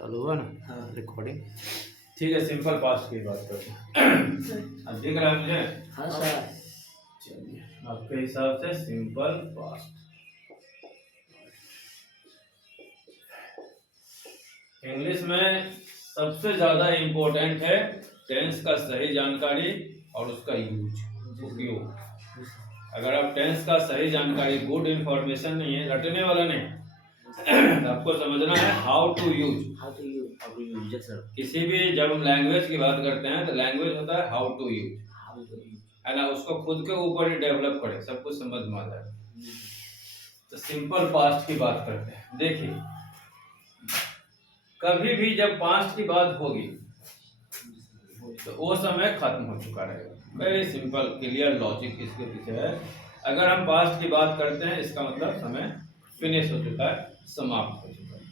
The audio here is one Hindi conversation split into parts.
चालू हुआ ना? हाँ। रिकॉर्डिंग। ठीक है, सिंपल पास्ट की बात करते हैं। अब दिख रहा है मुझे? हाँ सर। चलिए, आपके हिसाब से सिंपल पास्ट। इंग्लिश में सबसे ज्यादा इम्पोर्टेंट है टेंस का सही जानकारी और उसका यूज, उपयोग। अगर आप टेंस का सही जानकारी, गुड इंफॉर्मेशन नहीं है, रटने वाला नहीं, तो आपको समझना है हाउ टू यूज। सर। किसी भी जब हम लैंग्वेज की बात करते हैं तो लैंग्वेज होता है हाउ टू यूज, है ना। उसको खुद के ऊपर ही डेवलप करें, सब कुछ समझ में आ जाए। तो सिंपल पास्ट की बात करते हैं। देखिए, कभी भी जब पास्ट की बात होगी तो वो समय खत्म हो चुका रहेगा। वेरी सिंपल क्लियर लॉजिक इसके पीछे है। अगर हम पास्ट की बात करते हैं इसका मतलब समय फिनिश हो चुका है, समाप्त हो चुका है।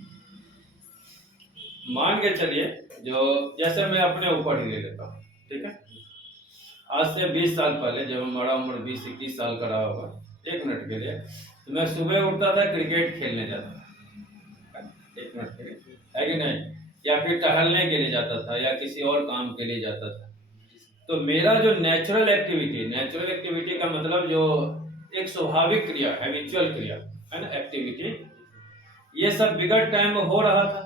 मान के चलिए, जो जैसे मैं अपने ऊपर ही ले लेता हूँ, ठीक है। आज से 20 साल पहले जब हमारा उम्र 20-21 साल का रहा होगा, 1 मिनट के लिए, तो मैं सुबह उठता था, क्रिकेट खेलने जाता था, 1 मिनट के लिए, है कि नहीं, या फिर टहलने के लिए जाता था या किसी और काम के लिए जाता था। तो मेरा जो नेचुरल एक्टिविटी का मतलब जो एक स्वाभाविक क्रिया, हैबिचुअल क्रिया है ना, एक्टिविटी, ये सब बिगड़ टाइम में हो रहा था।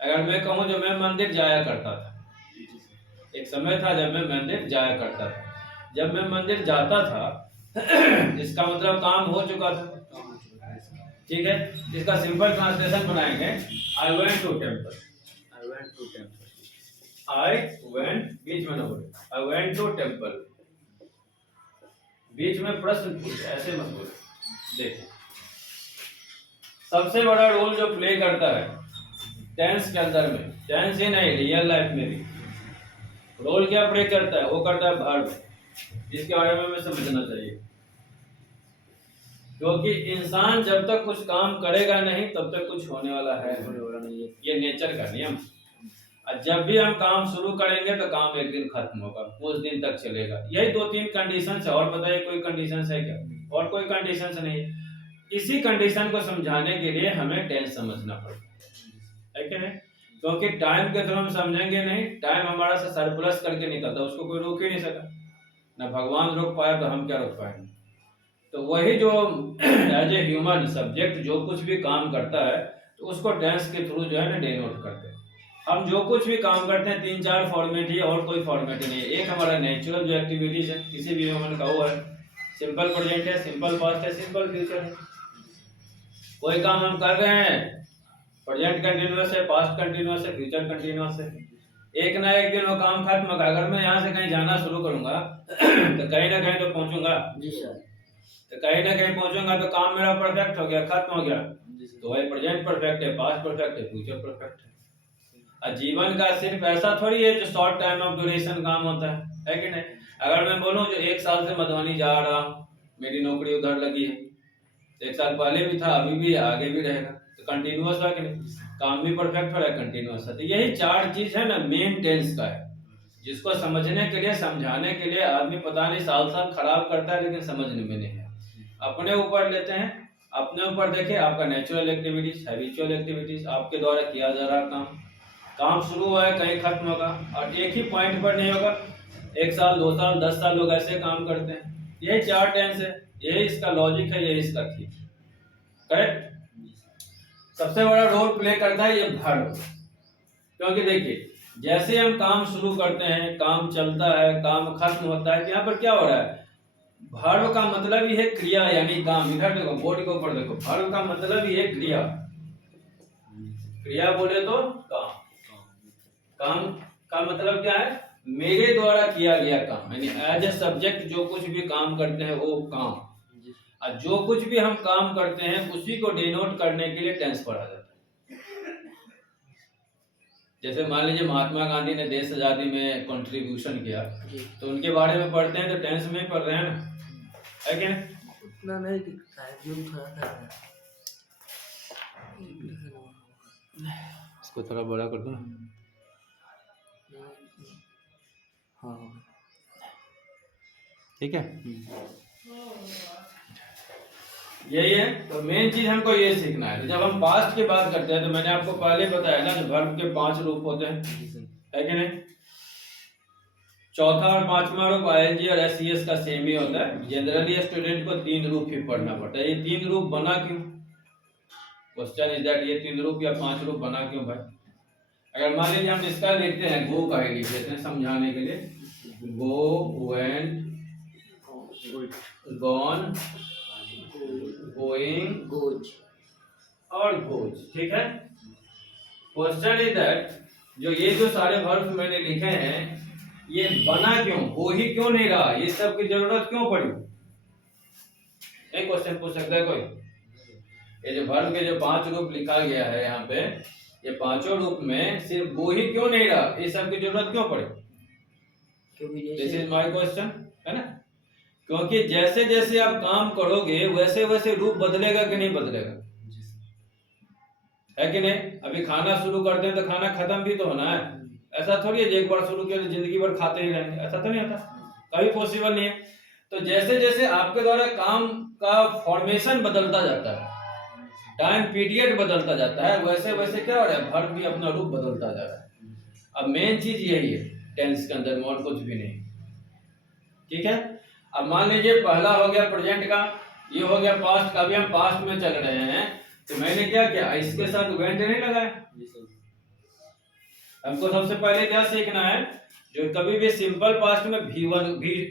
अगर मैं कहूँ जो मैं मंदिर जाया करता था, एक समय था जब मैं मंदिर जाया करता था, जब मैं मंदिर जाता था इसका मतलब काम हो चुका था, ठीक है। इसका सिंपल ट्रांसलेशन बनाएंगे, I went to temple, I went, बीच में न बोले, आई वेंट टू टेम्पल, बीच में प्रश्न पूछे, ऐसे मत बोले। देखो, सबसे बड़ा रोल जो प्ले करता है टेंस के अंदर में, टेंस ही नहीं रियल लाइफ में भी रोल क्या प्ले करता है, वो करता है वर्ब। इसके बारे में हमें समझना चाहिए, क्योंकि इंसान जब तक कुछ काम करेगा नहीं तब तक कुछ होने वाला है नहीं, ये नेचर का नियम। और जब भी हम काम शुरू करेंगे तो काम एक दिन खत्म होगा, कुछ दिन तक चलेगा। यही 2-3 कंडीशन है, और बताइए कोई कंडीशन है क्या? और कोई कंडीशन नहीं। इसी कंडीशन को समझाने के लिए हमें टेंस समझना पड़ता है कि नहीं, क्योंकि टाइम के थ्रू हम समझेंगे नहीं, टाइम हमारा से सरप्लस करके निकलता, उसको कोई रोक ही नहीं सका, ना भगवान रोक पाया तो हम क्या रोक पाएंगे। तो वही जो एज ए ह्यूमन सब्जेक्ट जो कुछ भी काम करता है तो उसको टेंस के थ्रू जो है ना डिनोट करते हैं। हम जो कुछ भी काम करते हैं 3-4 फॉर्मेट ही, और कोई फॉर्मेट नहीं है। एक हमारा नेचुरल जो एक्टिविटीज है किसी भी ह्यूमन का, वो है सिंपल प्रेजेंट है, सिंपल पास्ट है, सिंपल फ्यूचर है। कोई काम हम कर रहे हैं, प्रेजेंट कंटिन्यूअस है, पास्ट कंटिन्यूअस है, फ्यूचर कंटिन्यूअस है। एक ना एक दिन वो काम खत्म होगा। अगर मैं यहाँ से कहीं जाना शुरू करूंगा तो कहीं ना कहीं तो पहुंचूंगा जी सर, तो कहीं ना कहीं पहुंचूंगा तो काम मेरा परफेक्ट हो गया, खत्म हो गया। तो वही प्रेजेंट परफेक्ट है, पास्ट परफेक्ट है, फ्यूचर परफेक्ट है। और जीवन का सिर्फ ऐसा थोड़ी है जो शॉर्ट टाइम ऑफ ड्यूरेशन काम होता है कि नहीं। अगर मैं बोलूं जो 1 साल से मधुबनी जा रहा हूँ, मेरी नौकरी उधर लगी है, 1 साल पहले भी था, अभी भी, आगे भी रहेगा, तो कंटिन्यूअस है कि नहीं, काम भी परफेक्ट हो रहा है, कंटिन्यूअस है। तो यही 4 चीज है ना मेन टेंस का है, जिसको समझने के लिए, समझाने के लिए आदमी पता नहीं साल खराब करता है, लेकिन समझने में नहीं है। अपने ऊपर लेते हैं, अपने ऊपर देखें, आपका नेचुरल एक्टिविटीज, हैबिचुअल एक्टिविटीज, आपके द्वारा किया जा रहा काम शुरू हुआ है, कहीं खत्म होगा, और एक ही पॉइंट पर नहीं होगा। 1 साल, 2 साल, 10 साल लोग ऐसे काम करते हैं। यही 4 टेंस है, यही इसका लॉजिक है, यही इसका थी, करेक्ट। सबसे बड़ा रोल प्ले करता है ये वर्ब, क्योंकि देखिए जैसे हम काम शुरू करते हैं, काम चलता है, काम खत्म होता है, यहाँ पर क्या हो रहा है, वर्ब का मतलब ही है क्रिया, यानी काम। इधर देखो, बोर्ड के ऊपर देखो, वर्ब का मतलब ही है क्रिया। क्रिया बोले तो काम, काम का मतलब क्या है, मेरे द्वारा किया गया काम, यानी एज ए सब्जेक्ट जो कुछ भी काम करते हैं वो काम, और जो कुछ भी हम काम करते हैं उसी को डिनोट करने के लिए टेंस पढ़ा जाता है। जैसे मान लीजिए महात्मा गांधी ने देश आजादी में कंट्रीब्यूशन किया, तो उनके बारे में पढ़ते हैं तो टेंस में पढ़ रहे हैं ना, है क्या? उतना नहीं दिखता है, जो थोड़ा सा इसको थोड़ा बड़ा कर दो ना। हाँ ठीक है। यही है। तो मेन चीज हमको ये सीखना है। जब हम पास्ट की बात करते हैं तो मैंने आपको पहले बताया ना, वर्ब के 5 रूप होते हैं, है कि नहीं। चौथा और पांचवा रूप आईएनजी और एसईएस का सेम ही होता है। जनरली स्टूडेंट को 3 रूप ही पढ़ना पड़ता है। ये 3 रूप बना क्यों? क्वेश्चन इज दैट ये 3 रूप या 5 रूप बना क्यों भाई? अगर मान लीजिए हम इसका लिखते हैं, गो का ही लिख लेते हैं समझाने के लिए, गो, वेंट, गॉन, गोइंग, गोज और गोज, ठीक है। क्वेश्चन इज दैट जो ये जो सारे वर्ब मैंने लिखे हैं ये बना क्यों, हो ही क्यों नहीं रहा, ये सब की जरूरत क्यों पड़ी? एक क्वेश्चन पूछ सकता है कोई? ये जो वर्ब के जो 5 रूप लिखा गया है यहाँ पे, ये पांचों रूप में सिर्फ वो ही क्यों नहीं रहा, ये सब की जरूरत क्यों पड़ी? दिस इज माय क्वेश्चन, है ना। क्योंकि जैसे जैसे आप काम करोगे वैसे वैसे रूप बदलेगा कि नहीं बदलेगा, है कि नहीं। अभी खाना शुरू करते हैं तो खाना खत्म भी तो होना है। ऐसा थोड़ी है एक बार शुरू किया तो जिंदगी भर खाते ही रहेंगे, ऐसा तो नहीं होता, कभी पॉसिबल नहीं है। तो जैसे जैसे आपके द्वारा काम का फॉर्मेशन बदलता जाता है, टाइम पीरियड बदलता जाता है, वैसे वैसे क्या हो रहा है, वर्ब भी अपना रूप बदलता जा रहा है। अब मेन चीज यही है टेंस के अंदर, और कुछ भी नहीं, ठीक है। अब मान लीजिए पहला हो गया प्रेजेंट का, ये हो गया पास्ट का, अभी हम पास्ट में चल रहे हैं, तो मैंने क्या किया, इसके साथ वेंट नहीं लगाया। हमको सबसे पहले क्या सीखना है, जो कभी भी सिंपल पास्ट में V1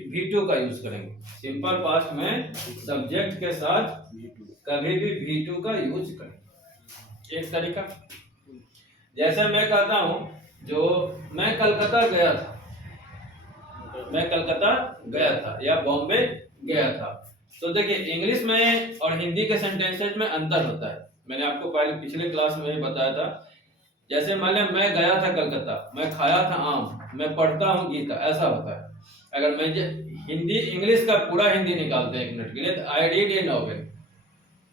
V2 का यूज करेंगे। सिंपल पास्ट में सब्जेक्ट के साथ कभी भी V2 का यूज करेंगे। एक तरीका, जैसे मैं कहता हूं, जो मैं कलकत्ता गया था, मैं कलकत्ता गया था या बॉम्बे गया था, तो देखिए इंग्लिश में और हिंदी के सेंटेंसेज में अंतर होता है। मैंने आपको पहले पिछले क्लास में ही बताया था। जैसे मान लिया मैं गया था कलकत्ता, मैं खाया था आम, मैं पढ़ता हूँ गीता, ऐसा होता है। अगर मैं हिंदी इंग्लिश का पूरा हिंदी निकालते हैं 1 मिनट के लिए, तो आई रीड ए नॉवेल,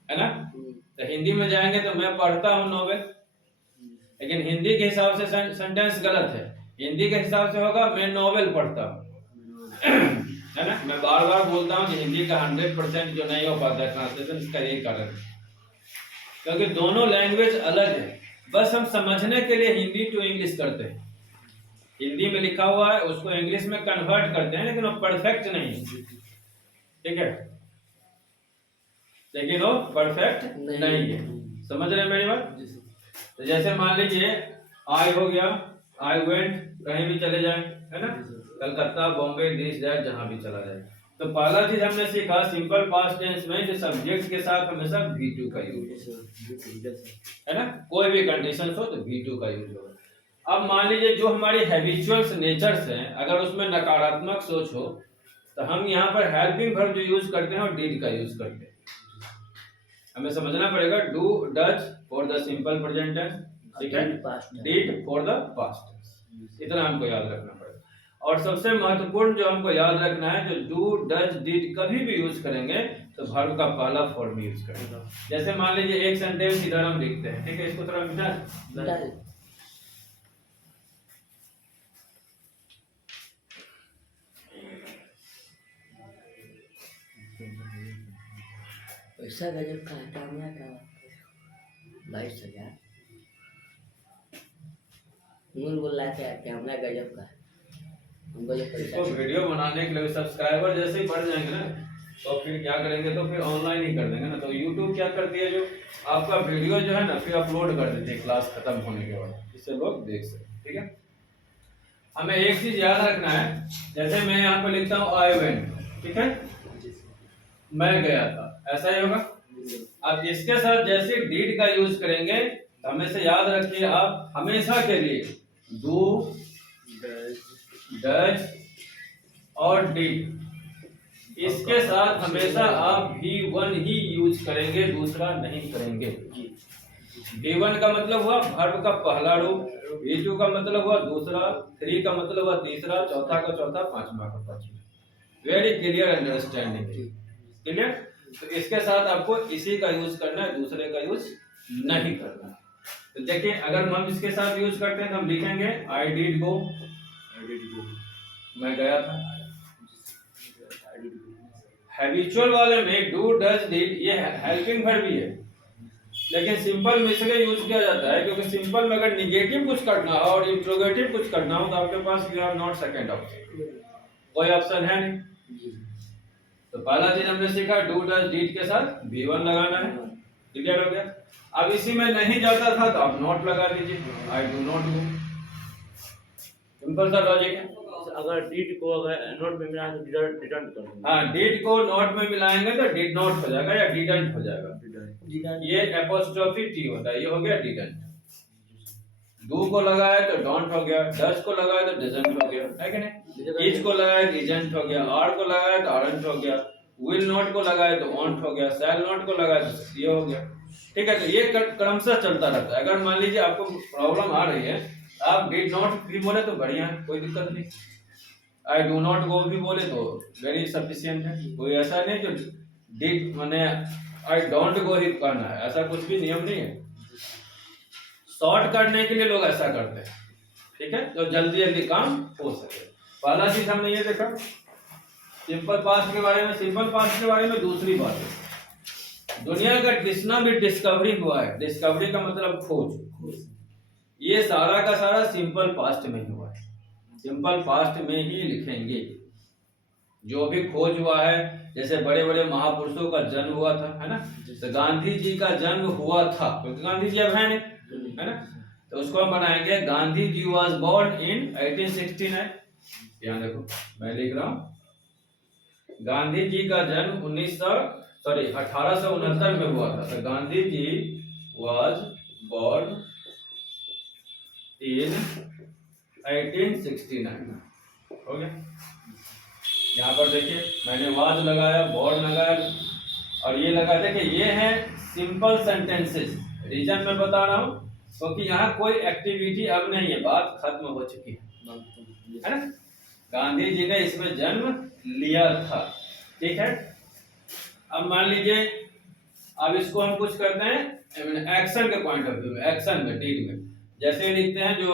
है ना। तो हिंदी में जाएंगे तो मैं पढ़ता हूँ नॉवेल, लेकिन हिंदी के हिसाब से सेंटेंस गलत है। हिंदी के हिसाब से होगा मैं नॉवेल पढ़ता हूँ, है ना। मैं बार बार बोलता हूँ कि हिंदी का 100% जो नहीं हो पाता है ट्रांसलेशन, इसका यही कारण है, क्योंकि दोनों लैंग्वेज अलग है। बस हम समझने के लिए हिंदी टू इंग्लिश करते हैं, हिंदी में लिखा हुआ है उसको इंग्लिश में कन्वर्ट करते हैं, लेकिन वो परफेक्ट नहीं है, ठीक है, लेकिन वो परफेक्ट नहीं है। समझ रहे हैं मेरी बात? तो जैसे मान लीजिए आई हो गया, आई वेंट, कहीं भी चले जाए, है ना, कलकत्ता, बॉम्बे, दिस दैट, जहां भी चला जाए। तो पहला चीज हमने सीखा सिंपल पास्ट टेंस में जो सब्जेक्ट के साथ हमेशा V2 का यूज, है ना, कोई भी कंडीशन हो तो V2 का यूज होगा। अब मान लीजिए जो हमारी हैबिचुअल्स नेचर्स हैं, अगर उसमें नकारात्मक सोच हो तो हम यहाँ पर हेल्पिंग वर्ब जो यूज करते हैं और डिड का यूज करते हैं। हमें समझना पड़ेगा do does for the simple present tense, ठीक है, did for the past tense, इतना हमको याद रखना पड़ेगा। और सबसे महत्वपूर्ण जो हमको याद रखना है, जो डू डज डिड कभी भी यूज करेंगे तो वर्ब का पहला फॉर्म यूज करेंगे। जैसे मान लीजिए एक सेंटेंस इधर हम लिखते हैं, ठीक है, इसको थोड़ा मिटा, पैसा गजब का है, कामया का 22,000 मूल बोल रहा था, कैमरा गजब का है। हम बोले इसको वीडियो बनाने के लिए सब्सक्राइबर जैसे ही बढ़ जाएंगे ना, तो फिर क्या करेंगे, तो फिर ऑनलाइन ही कर देंगे ना। तो YouTube क्या करती है, जो आपका वीडियो जो है ना फिर अपलोड कर देती है क्लास खत्म होने के बाद, इससे लोग देख सकते, ठीक है। हमें एक चीज याद रखना है, जैसे मैं यहाँ पे लिखता हूँ आई वेंट, ठीक है, मैं गया था, ऐसा ही होगा। अब इसके साथ जैसे डिड का यूज करेंगे तो हमेशा याद रखिए आप हमेशा के लिए डू डज और डिड, इसके साथ हमेशा आप V1 ही यूज करेंगे, दूसरा नहीं करेंगे। V1 का मतलब हुआ वर्ब का पहला रूप, V2 का मतलब हुआ दूसरा, 3 का मतलब हुआ तीसरा, चौथा का चौथा, पांचवा का पांचवा। Very clear understanding, clear. तो इसके साथ आपको इसी का यूज करना है, दूसरे का यूज नहीं करना है। तो देखिए अगर हम इसके साथ यूज करते हैं तो हम लिखेंगे आई डिड गो, मैं गया था। हैबिचुअल वाले में डू डज डिड ये हेल्पिंग वर्ब भी है, लेकिन सिंपल में इसलिए यूज किया जाता है क्योंकि सिंपल में अगर निगेटिव कुछ करना हो और इंट्रोगेटिव कुछ करना हो तो आपके पास you have not second option, कोई ऑप्शन है नहीं। तो पहला चीज हमने सीखा डू डज डिड के साथ V1 लगाना है, क्लियर हो गया। अब इसी में नहीं जाता था तो आप नॉट लगा दीजिए, I do not go, simple सा लॉजिक है। अगर डिड को अगर नोट में मिला तो डिडंट कर देंगे। हाँ, डिड को नॉट में मिलाएंगे तो डिड नॉट हो जाएगा या डिडंट हो जाएगा, ये एपोस्ट्रोफी टी होता है, ये हो गया डिडंट। डू को लगाया तो डोंट हो गया, डज को लगाया तो डजंट हो गया, है कि नहीं। इज को लगाया तो इजंट हो गया, आर को लगाया तो आरंट हो गया, विल नॉट को लगाया तो वॉन्ट हो गया, शैल नॉट को लगाया तो ये हो गया, ठीक है। तो ये क्रमशः चलता रहता है। अगर मान लीजिए आपको प्रॉब्लम आ रही है, आप डिड नॉट भी बोले तो बढ़िया है, कोई दिक्कत नहीं। आई डू नॉट गो भी बोले तो वेरी सफिशिएंट है, कोई ऐसा नहीं जो डिड माने आई डोंट गो ही करना है, ऐसा कुछ भी नियम नहीं है। शॉर्ट करने के लिए लोग ऐसा करते हैं, ठीक है, तो जल्दी जल्दी काम हो सके। पहला चीज हमने ये देखा सिंपल पास्ट के बारे में। सिंपल पास्ट के बारे में दूसरी बात है, दुनिया का जितना भी डिस्कवरी हुआ है, डिस्कवरी का मतलब खोज, ये सारा का सारा सिंपल पास्ट में ही हुआ है, सिंपल पास्ट में ही लिखेंगे। जो भी खोज हुआ है, जैसे बड़े बड़े महापुरुषों का जन्म हुआ था, है ना, तो गांधी जी का जन्म हुआ था, क्योंकि गांधी जी अब है नहीं, है ना, तो उसको हम बनाएंगे Gandhi ji was born in 1869। यहाँ देखो मैं लिख रहा हूँ, गांधी जी का जन्म 1869 में हुआ था, तो Gandhi ji was born in 1869, हो गया। यहाँ पर देखिए मैंने वाज लगाया, बोर्ड लगाया और ये लगा, देखिए ये है सिंपल सेंटेंसेस। रीजन मैं बता रहा हूँ क्योंकि यहाँ कोई एक्टिविटी अब नहीं है, बात खत्म हो चुकी है ना। गांधी जी ने इसमें जन्म लिया था, ठीक है। अब मान लीजिए अब इसको हम कुछ करते हैं एक्शन के पॉइंट ऑफ व्यू में, एक्शन में, डीड में। जैसे लिखते हैं जो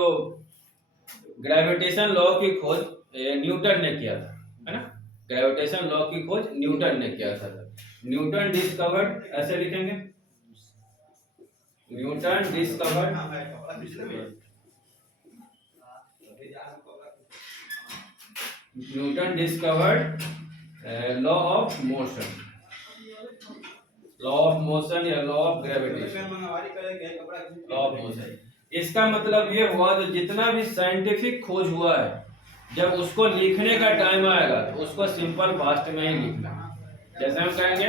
ग्रेविटेशन लॉ की खोज न्यूटन ने किया था, है ना, ग्रेविटेशन लॉ की खोज न्यूटन ने किया था। न्यूटन डिस्कवर्ड, ऐसे लिखेंगे, Newton discovered law of motion, law of motion या law of gravitation, law of motion. इसका मतलब ये हुआ जो जितना भी साइंटिफिक खोज हुआ है, जब उसको लिखने का टाइम आएगा तो उसको सिंपल पास्ट में ही लिखना। जैसे हम कहेंगे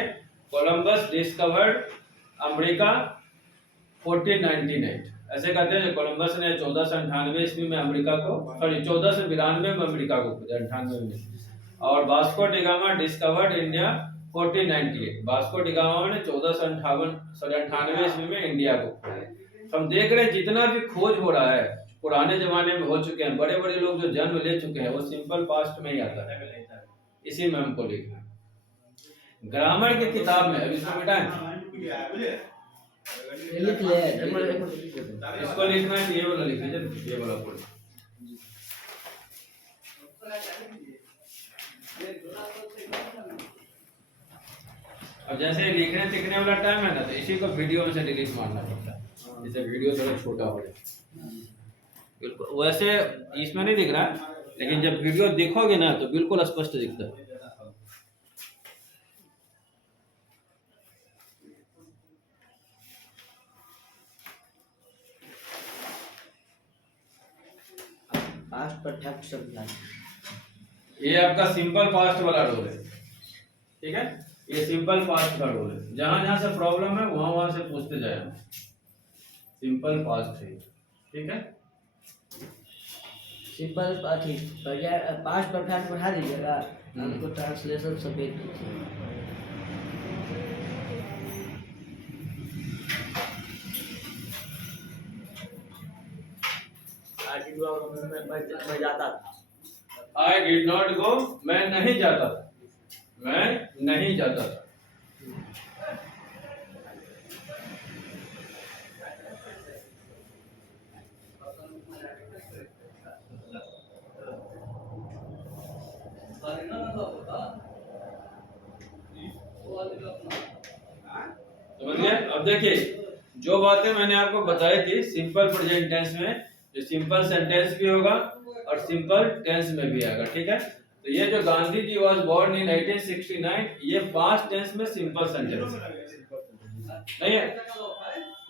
कोलंबस डिस्कवर्ड अमेरिका 1498, ऐसे कहते हैं कोलंबस ने 1498 ईस्वी में अमेरिका को, सॉरी 1492 में अमेरिका को खोजा, 98 में। और Vasco D gamma discovered India 1498, Vasco D gamma ने 1498 ईस्वी में इंडिया को खोजा। हम देख रहे हैं जितना भी खोज हो रहा है पुराने जमाने में हो चुके हैं, बड़े बड़े लोग जो जन्म ले चुके हैं, वो सिंपल पास्ट में ही आता है, इसी में हमको लिखना है। ग्रामर की किताब में, अब इसको मिटाएं, लिख ले, इसको लिखना है, ये वाला लिखिए, ये वाला बोल। अब जैसे लिखने लिखने वाला टाइम है ना, तो इसी को वीडियो में से डिलीट मारना पड़ता है, जैसे वीडियो थोड़ा छोटा हो जाए। बिल्कुल वैसे इसमें नहीं दिख रहा है, लेकिन जब वीडियो देखोगे ना तो बिल्कुल स्पष्ट दिखता है। पास्ट परफेक्ट शब्द, ये आपका सिंपल पास्ट वाला रोल है, ठीक है, ये सिंपल पास्ट का रोल है। जहां जहां से प्रॉब्लम है वहां वहां से पूछते जाए, सिंपल पास्ट है, ठीक है। सिंपल पास्ट परफेक्ट बढ़ा दीजिएगा, हमको ट्रांसलेशन सफेद मैं जाता था, आई डिड नॉट गो, मैं नहीं जाता था, मैं नहीं जाता था। अब देखिए जो बातें मैंने आपको बताई थी सिंपल प्रेजेंट टेंस में, जो सिंपल सेंटेंस भी होगा और सिंपल टेंस में भी आएगा, ठीक है। तो ये जो Gandhi ji was born in 1869, ये पास्ट टेंस में सिंपल सेंटेंस नहीं है।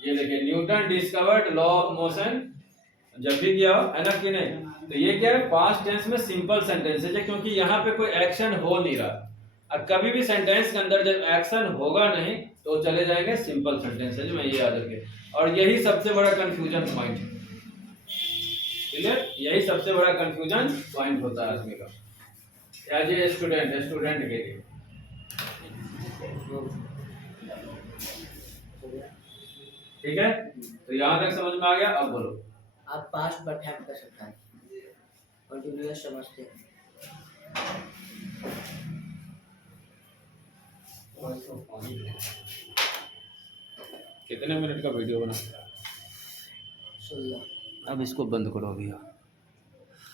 ये देखिए Newton discovered law of motion, जब भी किया हो है ना कि नहीं, तो ये क्या है पास्ट टेंस में सिंपल सेंटेंस है, क्योंकि यहाँ पे कोई एक्शन हो नहीं रहा। और कभी भी सेंटेंस के अंदर जब एक्शन होगा नहीं तो चले जाएंगे सिंपल सेंटेंस है, जो मैं ये याद रखे। और यही सबसे बड़ा कंफ्यूजन पॉइंट है, क्लियर, यही सबसे बड़ा कंफ्यूजन पॉइंट होता है आदमी का एज ए स्टूडेंट के लिए। ठीक है, तो यहाँ तक समझ में आ गया। अब बोलो आप पास्ट परफेक्ट कर सकते हैं, कंटिन्यूअस समझते हैं। कितने मिनट का वीडियो बना? 16। अब इसको बंद करो अभी।